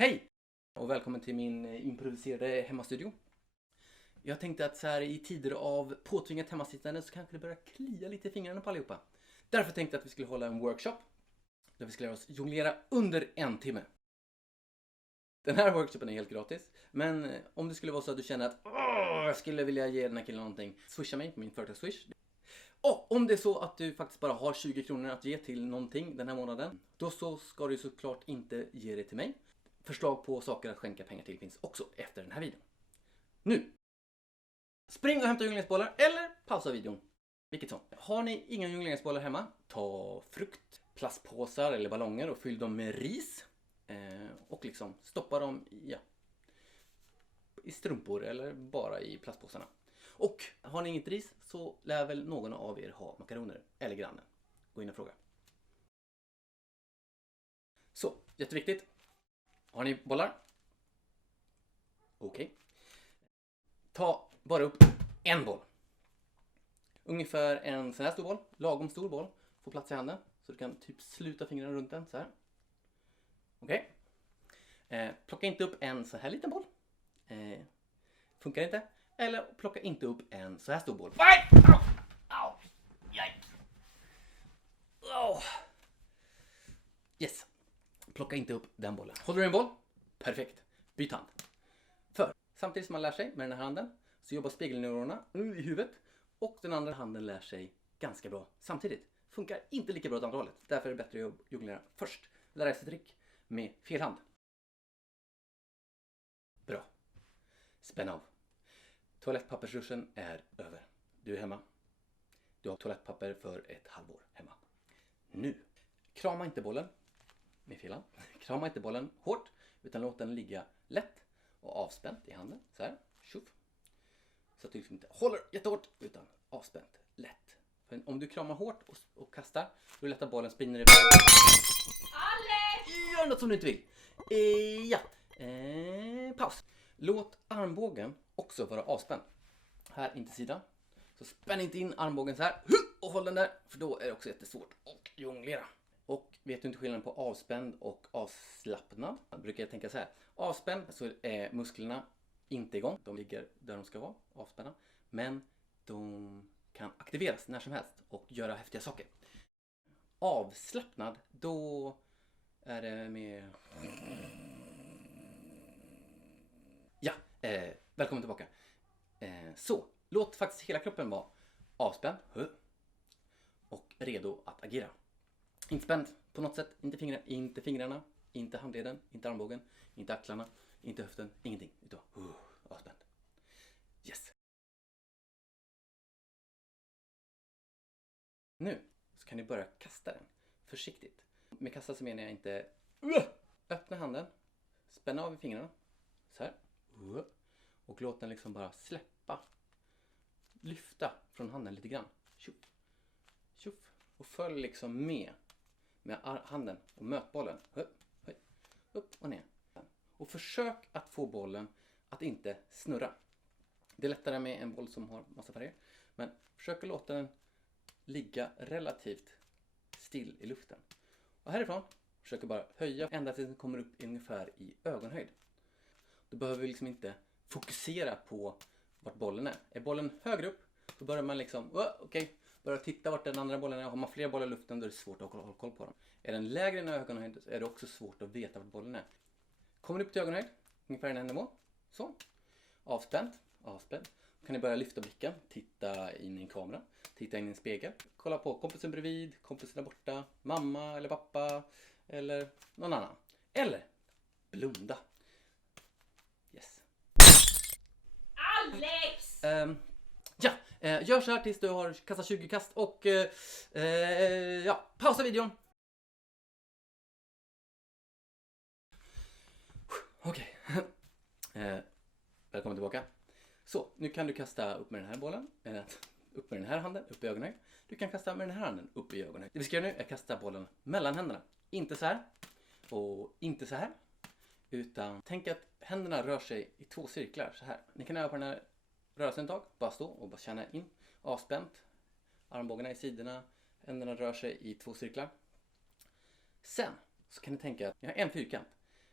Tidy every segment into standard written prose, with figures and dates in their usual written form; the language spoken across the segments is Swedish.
Hej! Och välkommen till min improviserade hemmastudio. Jag tänkte att så här i tider av påtvingat hemmasittande så kanske det börjar klia lite i fingrarna på allihopa. Därför tänkte jag att vi skulle hålla en workshop där vi skulle lära oss jonglera under 1 timme. Den här workshopen är helt gratis, men om det skulle vara så att du känner att jag skulle vilja ge den här killen någonting, swisha mig på min företagsswish. Och om det är så att du faktiskt bara har 20 kronor att ge till någonting den här månaden, då så ska du såklart inte ge det till mig. Förslag på saker att skänka pengar till finns också efter den här videon. Nu! Spring och hämta jongleringsbollar eller pausa videon. Vilket som. Har ni inga jongleringsbollar hemma, ta frukt, plastpåsar eller ballonger och fyll dem med ris. Och liksom stoppa dem i strumpor eller bara i plastpåsarna. Och har ni inget ris så lär väl någon av er ha makaroner eller grannen. Gå in och fråga. Så, jätteviktigt. Har ni bollar? Okej. Ta bara upp en boll. Ungefär en sån här stor boll. Lagom stor boll. Får plats i handen. Så du kan typ sluta fingrarna runt den så här. Okej. Plocka inte upp en så här liten boll. Funkar inte. Eller plocka inte upp en så här stor boll. Nej! Au! Oh. Yes. Plocka inte upp den bollen. Håller du en boll? Perfekt. Byt hand. För samtidigt som man lär sig med den här handen så jobbar spegelneuronerna i huvudet och den andra handen lär sig ganska bra samtidigt. Funkar inte lika bra åt andra hållet. Därför är det bättre att jonglera först. Lära sig trick med fel hand. Bra. Spänn av. Toalettpappersruschen är över. Du är hemma. Du har toalettpapper för ett halvår hemma. Nu. Krama inte bollen med fel hand. Krama inte bollen hårt utan låt den ligga lätt och avspänt i handen. Så här. Tjuff. Så att du inte håller jättehårt utan avspänt lätt. För om du kramar hårt och kastar då är det lätt att bollen sprinner iväg. Alex! Gör något som du inte vill. Paus. Låt armbågen också vara avspänd. Här in till sidan. Så spänn inte in armbågen så här. Och håll den där. För då är det också jättesvårt att jonglera. Och vet du inte skillnaden på avspänd och avslappnad? Jag brukar tänka så här. Avspänd så är musklerna inte igång. De ligger där de ska vara. Avspända. Men de kan aktiveras när som helst. Och göra häftiga saker. Avslappnad. Då är det med... Ja, välkommen tillbaka. Så, låt faktiskt hela kroppen vara avspänd och redo att agera. Inte spänd på något sätt, inte fingrarna, inte handleden, inte armbågen, inte axlarna, inte höften, ingenting. Utan avspänd. Yes. Nu så kan ni börja kasta den försiktigt. Med kasta så menar jag inte öppna handen, spänna av i fingrarna, så här. Och låt den liksom bara släppa. Lyfta från handen lite grann. Tjuff. Tjuff. Och följ liksom med handen och möt bollen. Upp och ner. Och försök att få bollen att inte snurra. Det är lättare med en boll som har massa färger. Men försök att låta den ligga relativt still i luften. Och härifrån försök bara höja ända tills den kommer upp ungefär i ögonhöjd. Då behöver vi liksom inte fokusera på vart bollen är. Är bollen högre upp, då börjar man liksom, börja titta vart den andra bollen är. Har man fler bollar i luften, då är det svårt att hålla koll på dem. Är den lägre än ögonhöjd, så är det också svårt att veta vart bollen är. Kommer upp till ögonhöjd, ungefär den här nivån. Så. Avspänt. Då kan ni börja lyfta blicken, titta in i en kamera, titta in i en spegel. Kolla på kompisen bredvid, kompisen där borta, mamma eller pappa eller någon annan. Eller blunda. Yes. Alex! Gör så här tills du har kastat 20 kast och pausa videon. Okej. Välkommen tillbaka. Så, nu kan du kasta upp med den här bollen, upp med den här handen, upp i ögonen. Du kan kasta med den här handen, upp i ögonen. Det vi ska göra nu är kasta bollen mellan händerna. Inte så här och inte så här. Utan tänk att händerna rör sig i 2 cirklar så här. Ni kan öva på den här rörelsen ett tag. Bara stå och bara känna in. Avspänt. Armbågarna i sidorna. Händerna rör sig i 2 cirklar. Sen så kan ni tänka att ni har en fyrkant.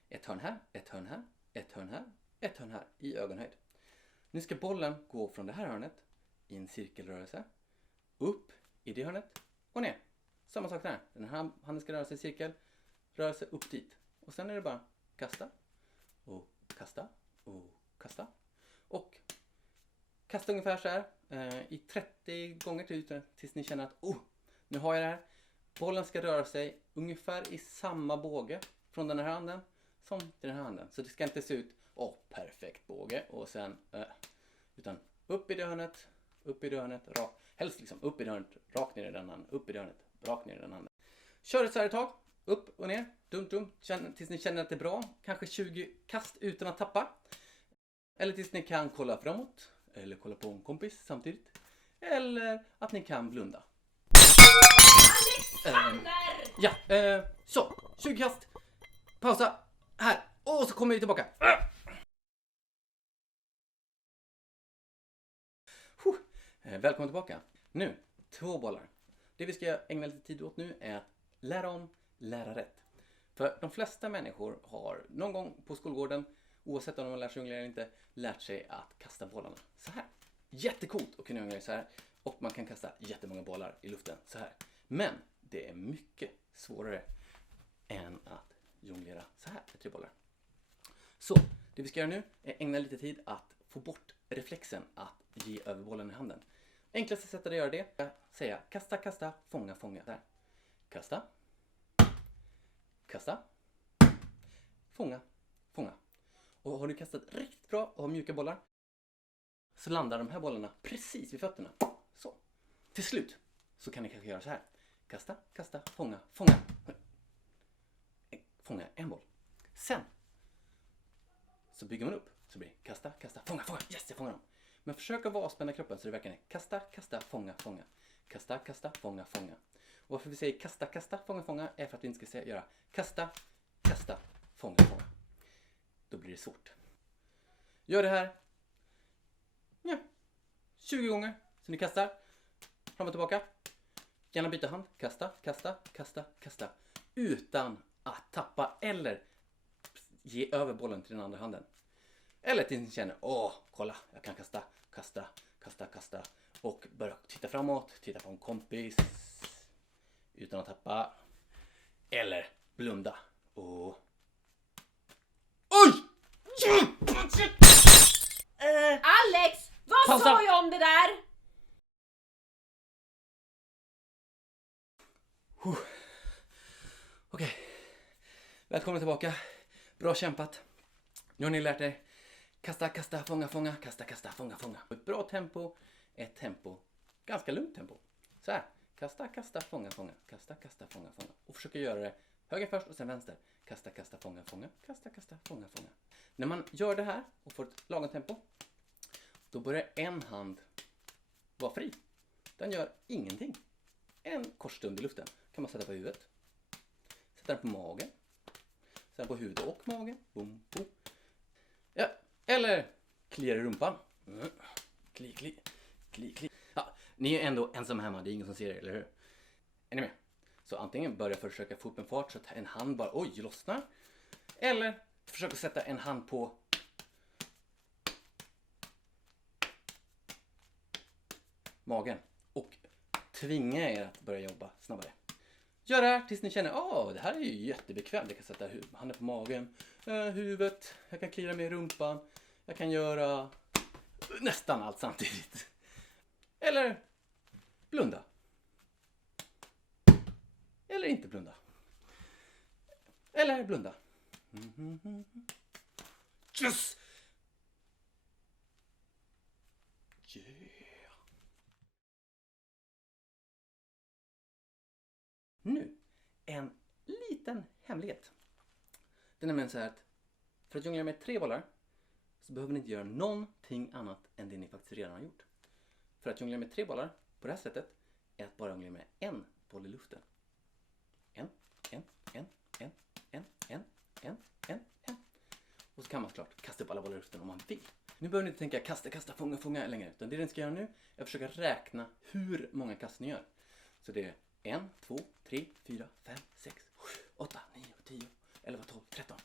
Ett hörn här, ett hörn här, ett hörn här, ett hörn här i ögonhöjd. Nu ska bollen gå från det här hörnet i en cirkelrörelse upp i det hörnet och ner. Samma sak där. Den här handen ska röra sig i cirkel, rörelse upp dit. Och sen är det bara kasta och kasta och kasta. Och kasta ungefär så här i 30 gånger tills ni känner att nu har jag det här. Bollen ska röra sig ungefär i samma båge från den här handen som till den här handen. Så det ska inte se ut, perfekt båge och sen, utan upp i det hörnet, rakt. Helst liksom upp i det hörnet, rakt ner i den handen, upp i det hörnet, rakt ner i den handen. Kör ett så här ett tag, upp och ner, dumt, tills ni känner att det är bra. Kanske 20 kast utan att tappa. Eller tills ni kan kolla framåt, eller kolla på en kompis samtidigt. Eller att ni kan blunda. Så, 20 kast. Pausa. Här. Och så kommer vi tillbaka. Välkommen tillbaka. Nu, 2 bollar. Det vi ska ägna lite tid åt nu är att lära om, lära rätt. För de flesta människor har någon gång på skolgården, oavsett om de har lärt sig jonglera eller inte, lärt sig att kasta bollarna så här. Jättecoolt att kunna jonglera så här. Och man kan kasta jättemånga bollar i luften så här. Men det är mycket svårare än att jonglera så här med 3 bollar. Så det vi ska göra nu är ägna lite tid att få bort reflexen att ge över bollen i handen. Enklaste sättet att göra det är att säga kasta, kasta, fånga, fånga. Där. Kasta. Kasta. Fånga, fånga. Och har du kastat riktigt bra och har mjuka bollar så landar de här bollarna precis vid fötterna. Så. Till slut så kan ni kanske göra så här. Kasta, kasta, fånga, fånga. Fånga en boll. Sen så bygger man upp. Så blir det kasta, kasta, fånga, fånga. Yes, jag fångar dem. Men försök att avspänna kroppen så det verkligen är kasta, kasta, fånga, fånga. Kasta, kasta, fånga, fånga. Och varför vi säger kasta, kasta, fånga, fånga är för att vi inte ska göra kasta, kasta, fånga, fånga. Då blir det svårt. Gör det här 20 gånger. Så ni kastar fram och tillbaka. Gärna byta hand. Kasta, kasta, kasta, kasta. Utan att tappa eller ge över bollen till den andra handen. Eller tills ni känner, kolla, jag kan kasta, kasta, kasta, kasta. Och börja titta framåt, titta på en kompis. Utan att tappa. Eller blunda. Och... Oj! Alex! Vad Pausa. sa jag om det där? Okej. Välkommen tillbaka. Bra kämpat. Nu har ni lärt er kasta, kasta, fånga, fånga, kasta, kasta, fånga, fånga. Ett bra tempo, ett tempo, ganska lugnt tempo. Så här, kasta, kasta, fånga, fånga, kasta, kasta, fånga, fånga. Och försöka göra det höger först och sen vänster. Kasta, kasta, fånga, fånga, kasta, kasta, fånga, fånga. När man gör det här och får ett lagom tempo, då börjar en hand vara fri. Den gör ingenting. En kort stund i luften kan man sätta på huvudet. Sätta den på magen. Sätta den på huvudet och magen. Boom, boom. Ja, eller kliar i rumpan. Kli, kli, kli, kli. Ja, ni är ändå ensam hemma, det är ingen som ser er, eller hur? Är ni med? Så antingen börja försöka få upp en fart så att en hand bara, lossnar. Eller försöka sätta en hand på magen. Och tvinga er att börja jobba snabbare. Gör det här tills ni känner, det här är ju jättebekvämt. Jag kan sätta handen på magen, huvudet, jag kan klira med i rumpan. Jag kan göra nästan allt samtidigt. Eller blunda. Eller inte blunda. Eller blunda. Yes! Yeah. Nu, en liten hemlighet. Det är nämligen så här att för att jonglera med 3 bollar så behöver ni inte göra någonting annat än det ni faktiskt redan har gjort. För att jonglera med 3 bollar på det här sättet är att bara jonglera med en boll i luften. En. Och så kan man klart kasta upp alla bollar i luften om man vill. Nu behöver ni inte tänka kasta, kasta, fånga, fånga längre. Utan det ni ska göra nu är att försöka räkna hur många kast ni gör. Så det är 1, 2, 3, 4, 5, 6, 7, 8, 9, 10, 11, 12, 13.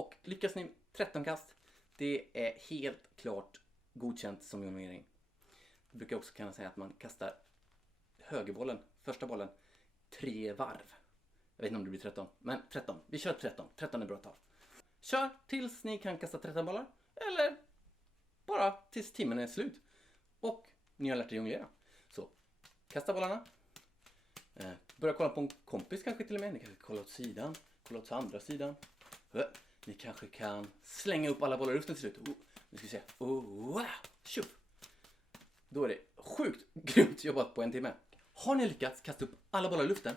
Och lyckas ni 13 kast, det är helt klart godkänt som jonglering. Jag brukar också kunna säga att man kastar högerbollen, första bollen, 3 varv. Jag vet inte om det blir 13, men 13. Vi kör 13. 13 är bra tal. Kör tills ni kan kasta 13 bollar. Eller bara tills timmen är slut. Och ni har lärt er jonglera. Så, kasta bollarna. Börja kolla på en kompis kanske till och med. Ni kanske kolla åt sidan. Kolla åt andra sidan. Ni kanske kan slänga upp alla bollar i luften till slut. Nu ska vi se. Wow! Tjup! Då är det sjukt grymt jobbat på en timme. Har ni lyckats kasta upp alla bollar i luften,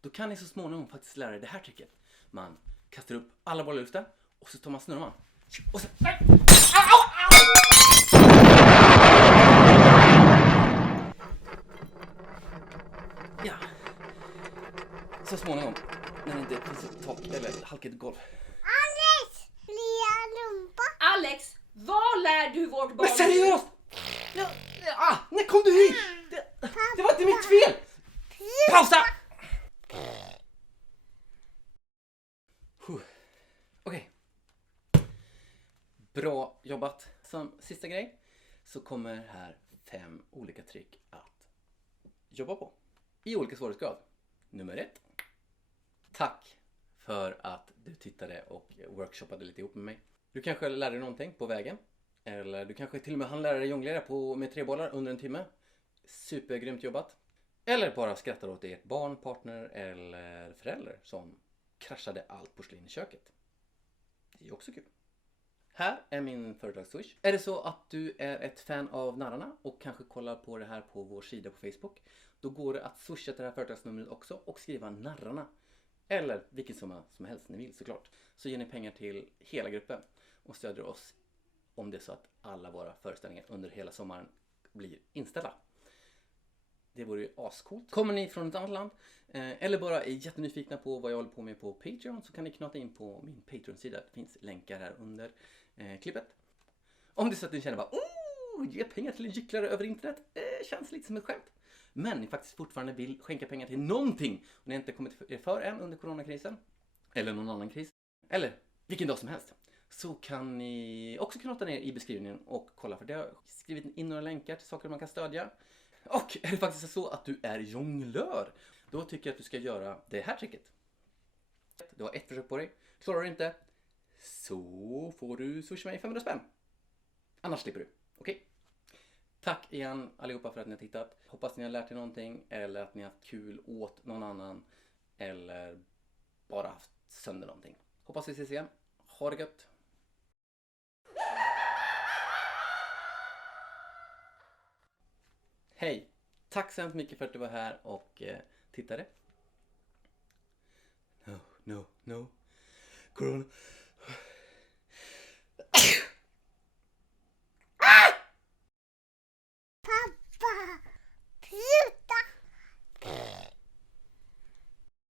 då kan ni så småningom faktiskt lära er det här tricket. Man kastar upp alla bollar i luften och så tar man snurran. Och så... Ja. Så småningom, när det inte finns ett tak eller halkigt golv. Alex! Lilla rumpa. Alex, vad lär du vårt barn? Men seriöst! När kom du hit? Det var inte mitt fel! Pausa! Okej. Bra jobbat. Som sista grej så kommer här 5 olika trick att jobba på. I olika svårighetsgrad. Nummer 1. Tack för att du tittade och workshoppade lite ihop med mig. Du kanske lärde dig någonting på vägen. Eller du kanske till och med hann lära dig jonglera med 3 bollar under en timme. Supergrymt jobbat. Eller bara skrattar åt ert barn, partner eller förälder som kraschade allt porslin i köket. Det är också kul. Här är min företagsswish. Är det så att du är ett fan av Narrarna och kanske kollar på det här på vår sida på Facebook, då går det att swisha till det här företagsnumret också och skriva Narrarna. Eller vilken summa som helst ni vill såklart. Så ger ni pengar till hela gruppen och stödjer oss om det är så att alla våra föreställningar under hela sommaren blir inställda. Det vore ju ascoolt. Kommer ni från ett annat land eller bara är jättenyfikna på vad jag håller på med på Patreon, så kan ni knata in på min Patreon-sida. Det finns länkar här under klippet. Om det är så att ni känner bara ge pengar till en gycklare över internet, känns lite som ett skämt. Men ni faktiskt fortfarande vill skänka pengar till någonting och ni inte kommit er för än under coronakrisen eller någon annan kris eller vilken dag som helst, så kan ni också knata ner i beskrivningen och kolla, för det har jag skrivit in några länkar till saker man kan stödja. Och är det faktiskt så att du är jonglör, då tycker jag att du ska göra det här tricket. Du har 1 försök på dig. Klarar du inte, så får du swisha mig 500 spänn. Annars slipper du. Okej? Tack igen allihopa för att ni har tittat. Hoppas ni har lärt er någonting eller att ni har haft kul åt någon annan eller bara haft sönder någonting. Hoppas vi ses igen. Ha det gött! Hej! Tack så hemskt mycket för att du var här och tittade. No. Corona.